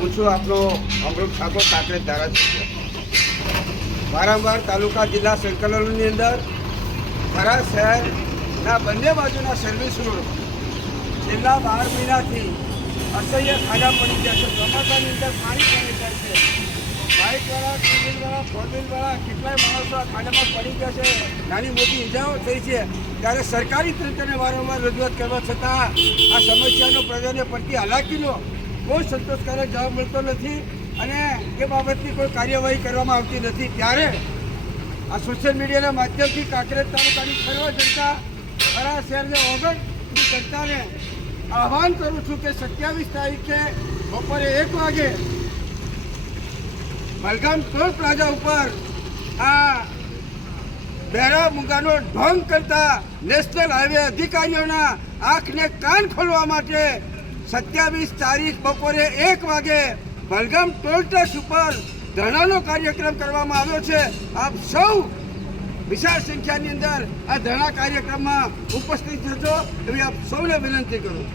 હું છું આપનો અમૃત ઠાકોર કાંકરેજ ધારાસભ્ય. વારંવાર તાલુકા જિલ્લા સંકલનની અંદર ખરા શહેરના બંને બાજુના સર્વિસ રોડ છેલ્લા બાર મહિનાથી અસહ્ય ખાડા પડી ગયા છે. ચોમાસાની અંદર પાણી પડી જાય છે. બાઇકવાળા ટુ વ્હીલવાળા ફોર વ્હીલવાળા કેટલાય માણસો ખાડામાં પડી ગયા છે. નાની મોટી ઇજાઓ થઈ છે. ત્યારે સરકારી તંત્રને વારંવાર રજૂઆત કરવા છતાં આ સમસ્યાનો પ્રજાને પડતી હાલાકીનો કોઈ સંતોષકારક જવાબ મળતો નથી અને એ બાબતની કોઈ કાર્યવાહી કરવામાં આવતી નથી. ત્યારે આ સોશિયલ મીડિયાના માધ્યમથી કાંકરેજ તાલુકાની સર્વ જનતા ખરા શહેરને ઓગણની જનતાને આહવાન કરું છું કે સત્યાવીસ તારીખે બપોરે એક વાગે મલગામ ટોલ પ્લાઝા ઉપર આ બેરા મુંગાનો ઢોંગ કરતા નેશનલ હાઈવે અધિકારીઓના આંખને કાન ખોલવા માટે સત્યાવીસ તારીખ બપોરે એક વાગે બલગમ ટોલ ટ્રસ્ટ ઉપર ધરણાનો કાર્યક્રમ કરવામાં આવ્યો છે. આપ સૌ વિશાળ સંખ્યાની અંદર આ ધરણા કાર્યક્રમમાં ઉપસ્થિત થશો એવી આપ સૌને વિનંતી કરું